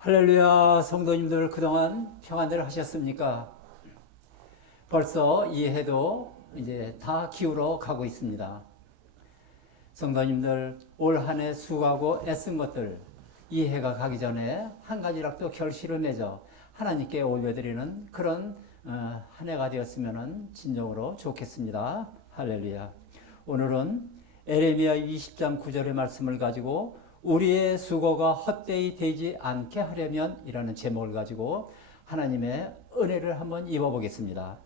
할렐루야. 성도님들 그동안 평안들 하셨습니까? 벌써 이 해도 이제 다 기울어 가고 있습니다. 성도님들 올 한 해 수고하고 애쓴 것들 이 해가 가기 전에 한 가지라도 결실을 맺어 하나님께 올려드리는 그런 한 해가 되었으면 진정으로 좋겠습니다. 할렐루야. 오늘은 에레미야 20장 9절의 말씀을 가지고 우리의 수고가 헛되이 되지 않게 하려면 이라는 제목을 가지고 하나님의 은혜를 한번 입어보겠습니다.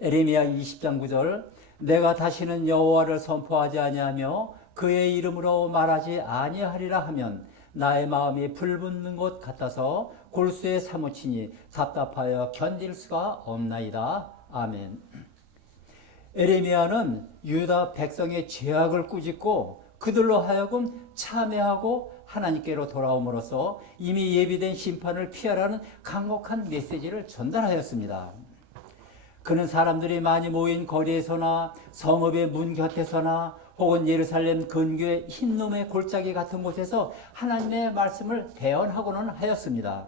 에레미야 20장 9절 내가 다시는 여호와를 선포하지 아니하며 그의 이름으로 말하지 아니하리라 하면 나의 마음이 불붙는 것 같아서 골수에 사무치니 답답하여 견딜 수가 없나이다. 아멘. 에레미야는 유다 백성의 죄악을 꾸짖고 그들로 하여금 참회하고 하나님께로 돌아옴으로써 이미 예비된 심판을 피하라는 강력한 메시지를 전달하였습니다. 그는 사람들이 많이 모인 거리에서나 성읍의 문 곁에서나 혹은 예루살렘 근교의 흰놈의 골짜기 같은 곳에서 하나님의 말씀을 대언하고는 하였습니다.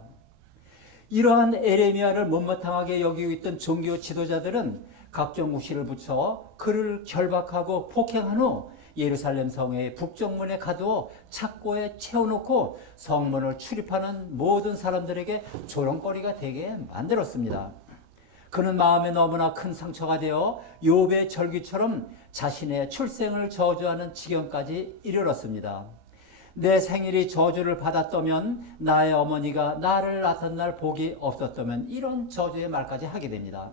이러한 에레미야를 못마땅하게 여기고 있던 종교 지도자들은 각종 무시를 붙여 그를 결박하고 폭행한 후 예루살렘 성의 북쪽문에 가두어 착고에 채워놓고 성문을 출입하는 모든 사람들에게 조롱거리가 되게 만들었습니다. 그는 마음에 너무나 큰 상처가 되어 욥의 절기처럼 자신의 출생을 저주하는 지경까지 이르렀습니다. 내 생일이 저주를 받았다면 나의 어머니가 나를 낳던 날 복이 없었다면 이런 저주의 말까지 하게 됩니다.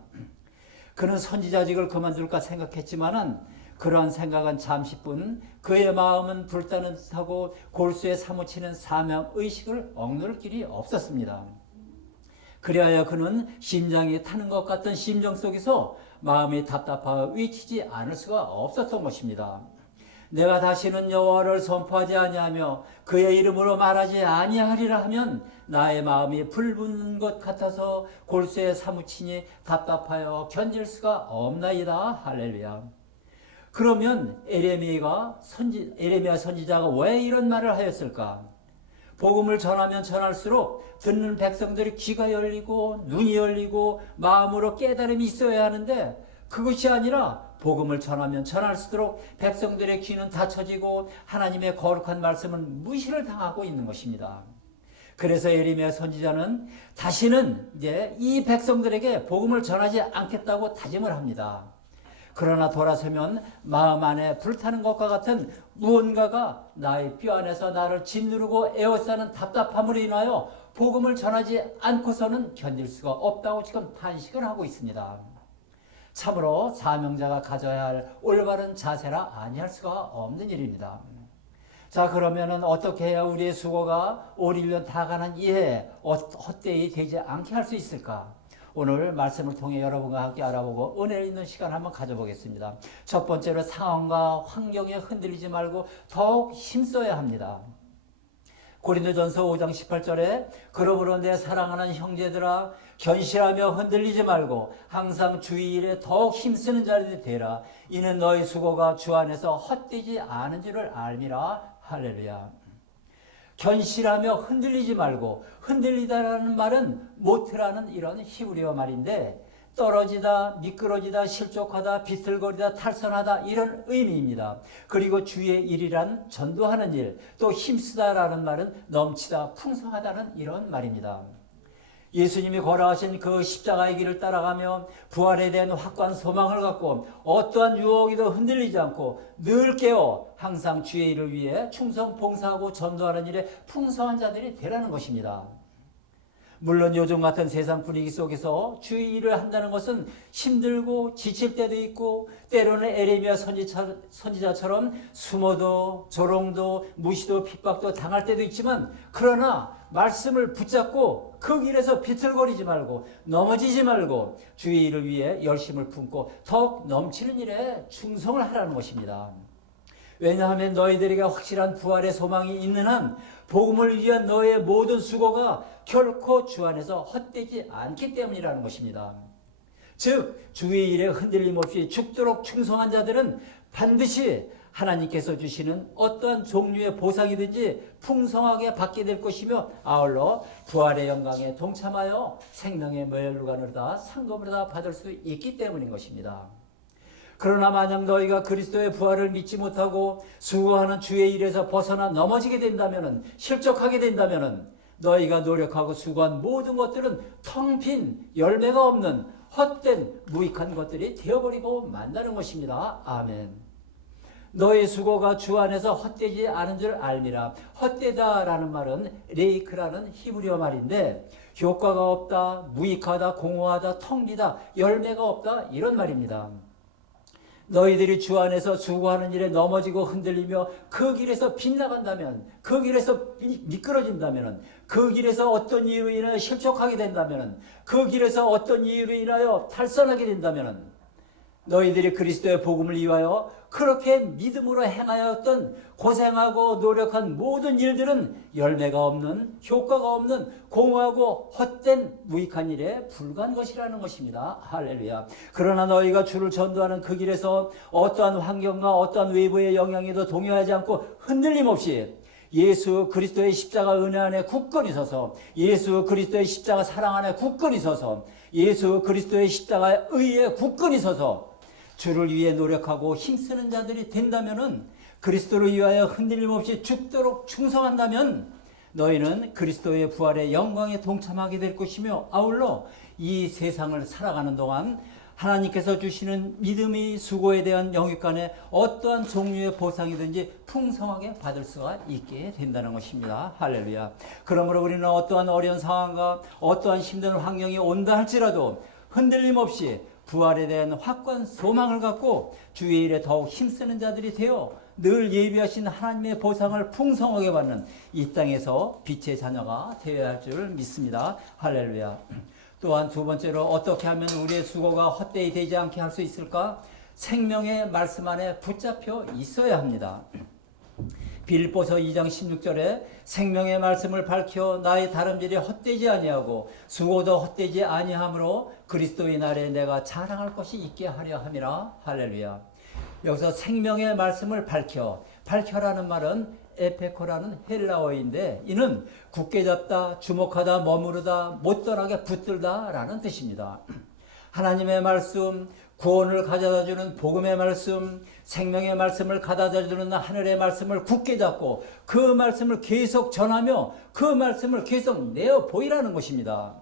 그는 선지자직을 그만둘까 생각했지만은 그러한 생각은 잠시뿐 그의 마음은 불타는 듯하고 골수에 사무치는 사명의식을 억누를 길이 없었습니다. 그리하여 그는 심장이 타는 것 같던 심정 속에서 마음이 답답하여 위치지 않을 수가 없었던 것입니다. 내가 다시는 여호와를 선포하지 아니하며 그의 이름으로 말하지 아니하리라 하면 나의 마음이 불붙는 것 같아서 골수에 사무치니 답답하여 견딜 수가 없나이다. 할렐루야. 그러면 에레미야 선지자가 왜 이런 말을 하였을까? 복음을 전하면 전할수록 듣는 백성들의 귀가 열리고 눈이 열리고 마음으로 깨달음이 있어야 하는데 그것이 아니라 복음을 전하면 전할수록 백성들의 귀는 닫혀지고 하나님의 거룩한 말씀은 무시를 당하고 있는 것입니다. 그래서 에레미야 선지자는 다시는 이제 이 백성들에게 복음을 전하지 않겠다고 다짐을 합니다. 그러나 돌아서면 마음 안에 불타는 것과 같은 무언가가 나의 뼈 안에서 나를 짓누르고 에워싸는 답답함으로 인하여 복음을 전하지 않고서는 견딜 수가 없다고 지금 탄식을 하고 있습니다. 참으로 사명자가 가져야 할 올바른 자세라 아니할 수가 없는 일입니다. 자, 그러면은 어떻게 해야 우리의 수고가 올 1년 다 가는 이해 헛되이 되지 않게 할 수 있을까? 오늘 말씀을 통해 여러분과 함께 알아보고 은혜 있는 시간 한번 가져보겠습니다. 첫 번째로 상황과 환경에 흔들리지 말고 더욱 힘써야 합니다. 고린도전서 5장 18절에 그러므로 내 사랑하는 형제들아 견실하며 흔들리지 말고 항상 주의 일에 더욱 힘쓰는 자들이 되라. 이는 너희 수고가 주 안에서 헛되지 않은 줄을 알미라. 할렐루야. 견실하며 흔들리지 말고, 흔들리다라는 말은 모트라는 이런 히브리어 말인데 떨어지다, 미끄러지다, 실족하다, 비틀거리다, 탈선하다 이런 의미입니다. 그리고 주의 일이란 전도하는 일, 또 힘쓰다라는 말은 넘치다, 풍성하다는 이런 말입니다. 예수님이 걸어가신 그 십자가의 길을 따라가며 부활에 대한 확고한 소망을 갖고 어떠한 유혹에도 흔들리지 않고 늘 깨어 항상 주의 일을 위해 충성 봉사하고 전도하는 일에 풍성한 자들이 되라는 것입니다. 물론 요즘 같은 세상 분위기 속에서 주의 일을 한다는 것은 힘들고 지칠 때도 있고 때로는 에레미야 선지자처럼 숨어도 조롱도 무시도 핍박도 당할 때도 있지만 그러나 말씀을 붙잡고 그 길에서 비틀거리지 말고 넘어지지 말고 주의 일을 위해 열심을 품고 더욱 넘치는 일에 충성을 하라는 것입니다. 왜냐하면 너희들에게 확실한 부활의 소망이 있는 한 복음을 위한 너의 모든 수고가 결코 주 안에서 헛되지 않기 때문이라는 것입니다. 즉 주의 일에 흔들림 없이 죽도록 충성한 자들은 반드시 하나님께서 주시는 어떠한 종류의 보상이든지 풍성하게 받게 될 것이며 아울러 부활의 영광에 동참하여 생명의 멸류관을 다 상급을 다 받을 수 있기 때문인 것입니다. 그러나 만약 너희가 그리스도의 부활을 믿지 못하고 수고하는 주의 일에서 벗어나 넘어지게 된다면, 실족하게 된다면 너희가 노력하고 수고한 모든 것들은 텅 빈 열매가 없는 헛된 무익한 것들이 되어버리고 만다는 것입니다. 아멘. 너희 수고가 주 안에서 헛되지 않은 줄 알미라. 헛되다라는 말은 레이크라는 히브리어 말인데 효과가 없다, 무익하다, 공허하다, 텅 비다, 열매가 없다 이런 말입니다. 너희들이 주 안에서 수고하는 일에 넘어지고 흔들리며 그 길에서 빗나간다면, 그 길에서 미끄러진다면, 그 길에서 어떤 이유로 인하여 실족하게 된다면, 그 길에서 어떤 이유로 인하여 탈선하게 된다면 너희들이 그리스도의 복음을 위하여 그렇게 믿음으로 행하였던 고생하고 노력한 모든 일들은 열매가 없는, 효과가 없는, 공허하고 헛된 무익한 일에 불과한 것이라는 것입니다. 할렐루야. 그러나 너희가 주를 전도하는 그 길에서 어떠한 환경과 어떠한 외부의 영향에도 동요하지 않고 흔들림 없이 예수 그리스도의 십자가 은혜 안에 굳건히 서서, 예수 그리스도의 십자가 사랑 안에 굳건히 서서, 예수 그리스도의 십자가의 의에 굳건히 서서 주를 위해 노력하고 힘쓰는 자들이 된다면은, 그리스도를 위하여 흔들림 없이 죽도록 충성한다면 너희는 그리스도의 부활의 영광에 동참하게 될 것이며 아울러 이 세상을 살아가는 동안 하나님께서 주시는 믿음의 수고에 대한 영육간에 어떠한 종류의 보상이든지 풍성하게 받을 수가 있게 된다는 것입니다. 할렐루야. 그러므로 우리는 어떠한 어려운 상황과 어떠한 힘든 환경이 온다 할지라도 흔들림 없이 부활에 대한 확고한 소망을 갖고 주의 일에 더욱 힘쓰는 자들이 되어 늘 예비하신 하나님의 보상을 풍성하게 받는 이 땅에서 빛의 자녀가 되어야 할 줄 믿습니다. 할렐루야. 또한 두 번째로 어떻게 하면 우리의 수고가 헛되이 되지 않게 할 수 있을까? 생명의 말씀 안에 붙잡혀 있어야 합니다. 빌립보서 2장 16절에 생명의 말씀을 밝혀 나의 다름질이 헛되지 아니하고 수고도 헛되지 아니하므로 그리스도의 날에 내가 자랑할 것이 있게 하려 함이라. 할렐루야. 여기서 생명의 말씀을 밝혀라는 말은 에페코라는 헬라어인데 이는 굳게 잡다, 주목하다, 머무르다, 못 떠나게 붙들다 라는 뜻입니다. 하나님의 말씀, 구원을 가져다주는 복음의 말씀, 생명의 말씀을 가져다주는 하늘의 말씀을 굳게 잡고 그 말씀을 계속 전하며 그 말씀을 계속 내어 보이라는 것입니다.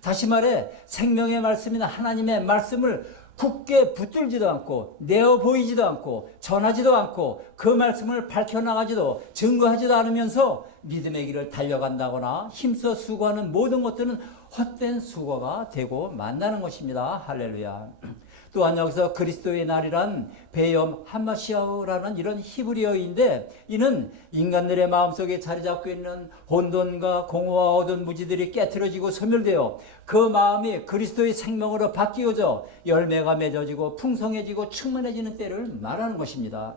다시 말해 생명의 말씀이나 하나님의 말씀을 굳게 붙들지도 않고 내어 보이지도 않고 전하지도 않고 그 말씀을 밝혀나가지도 증거하지도 않으면서 믿음의 길을 달려간다거나 힘써 수고하는 모든 것들은 헛된 수고가 되고 만나는 것입니다. 할렐루야. 또한 여기서 그리스도의 날이란 베염 하마시아우라는 이런 히브리어인데 이는 인간들의 마음속에 자리 잡고 있는 혼돈과 공허와 어두운 무지들이 깨트려지고 소멸되어 그 마음이 그리스도의 생명으로 바뀌어져 열매가 맺어지고 풍성해지고 충만해지는 때를 말하는 것입니다.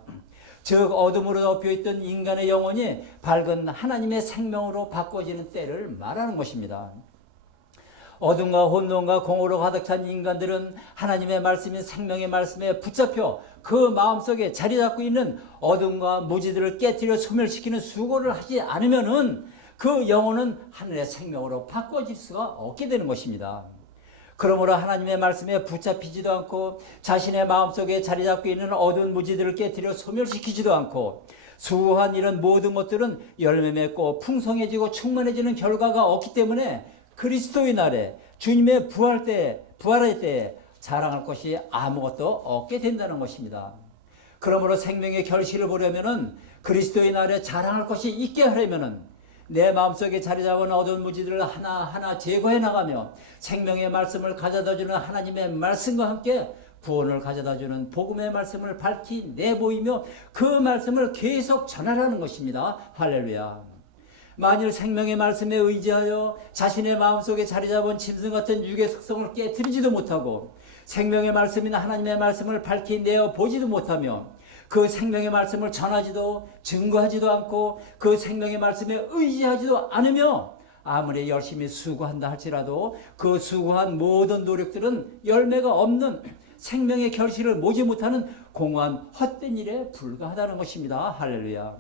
즉 어둠으로 덮여있던 인간의 영혼이 밝은 하나님의 생명으로 바꿔지는 때를 말하는 것입니다. 어둠과 혼돈과 공허로 가득 찬 인간들은 하나님의 말씀인 생명의 말씀에 붙잡혀 그 마음속에 자리 잡고 있는 어둠과 무지들을 깨뜨려 소멸시키는 수고를 하지 않으면은 그 영혼은 하늘의 생명으로 바꿔질 수가 없게 되는 것입니다. 그러므로 하나님의 말씀에 붙잡히지도 않고 자신의 마음속에 자리 잡고 있는 어두운 무지들을 깨뜨려 소멸시키지도 않고 수고한 이런 모든 것들은 열매 맺고 풍성해지고 충만해지는 결과가 없기 때문에 그리스도의 날에 주님의 부활의 때에 자랑할 것이 아무것도 없게 된다는 것입니다. 그러므로 생명의 결실을 보려면은 그리스도의 날에 자랑할 것이 있게 하려면은 내 마음속에 자리 잡은 어두운 무지들을 하나하나 제거해 나가며 생명의 말씀을 가져다주는 하나님의 말씀과 함께 구원을 가져다주는 복음의 말씀을 밝히 내보이며 그 말씀을 계속 전하라는 것입니다. 할렐루야. 만일 생명의 말씀에 의지하여 자신의 마음속에 자리 잡은 짐승 같은 육의 속성을 깨뜨리지도 못하고 생명의 말씀이나 하나님의 말씀을 밝히 내어 보지도 못하며 그 생명의 말씀을 전하지도 증거하지도 않고 그 생명의 말씀에 의지하지도 않으며 아무리 열심히 수고한다 할지라도 그 수고한 모든 노력들은 열매가 없는 생명의 결실을 모지 못하는 공허한 헛된 일에 불과하다는 것입니다. 할렐루야.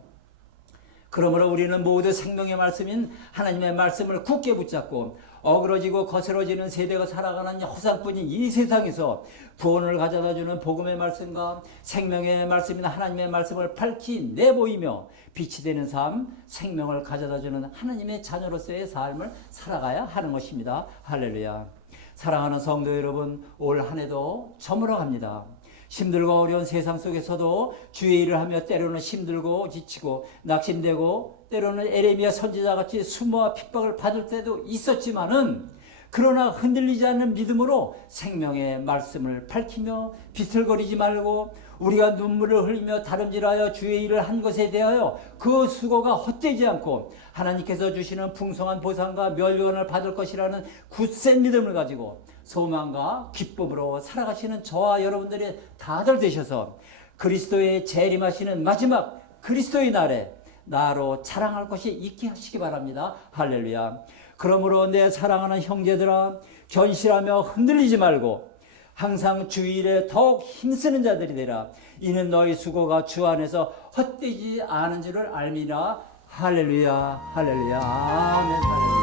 그러므로 우리는 모두 생명의 말씀인 하나님의 말씀을 굳게 붙잡고 어그러지고 거스러지는 세대가 살아가는 허상뿐인 이 세상에서 구원을 가져다주는 복음의 말씀과 생명의 말씀인 하나님의 말씀을 밝히 내보이며 빛이 되는 삶, 생명을 가져다주는 하나님의 자녀로서의 삶을 살아가야 하는 것입니다. 할렐루야. 사랑하는 성도 여러분, 올 한 해도 저물어갑니다. 힘들고 어려운 세상 속에서도 주의 일을 하며 때로는 힘들고 지치고 낙심되고 때로는 에레미야 선지자같이 수모와 핍박을 받을 때도 있었지만은 그러나 흔들리지 않는 믿음으로 생명의 말씀을 밝히며 비틀거리지 말고 우리가 눈물을 흘리며 다름질하여 주의 일을 한 것에 대하여 그 수고가 헛되지 않고 하나님께서 주시는 풍성한 보상과 멸류관을 받을 것이라는 굳센 믿음을 가지고 소망과 기쁨으로 살아가시는 저와 여러분들이 다들 되셔서 그리스도의 재림하시는 마지막 그리스도의 날에 나로 자랑할 것이 있게 하시기 바랍니다. 할렐루야. 그러므로 내 사랑하는 형제들아, 견실하며 흔들리지 말고 항상 주일에 더욱 힘쓰는 자들이 되라. 이는 너희 수고가 주 안에서 헛되지 않은 줄을 알미라. 할렐루야. 할렐루야. 아멘. 할렐루야.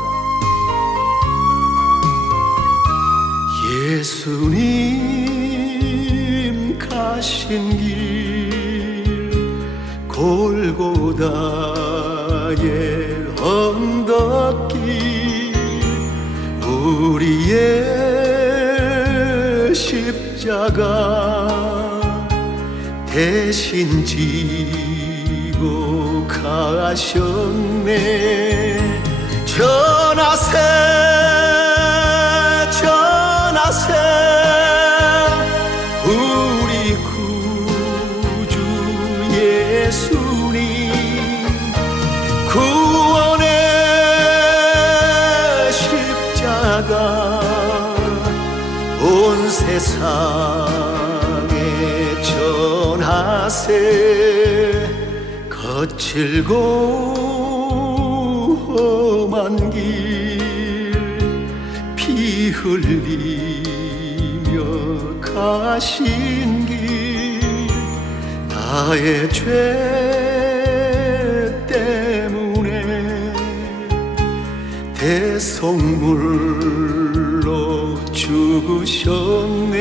예수님 가신 길 골고다의 언덕길 우리의 십자가 대신 지고 가셨네. 전하세 전하세 우리 구주 예수님 구원의 십자가 온 세상에 전하세. 거칠고 험한 길 피 흘리며 가신 길 나의 죄 때문에 대속물로 죽으셨네.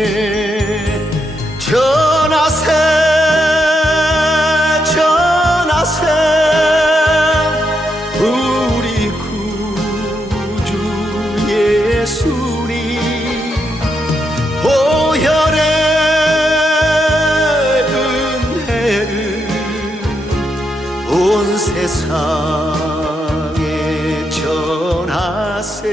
전하세 전하세 우리 구주 예수님 보혈의 은혜를 온 세상에 전하세.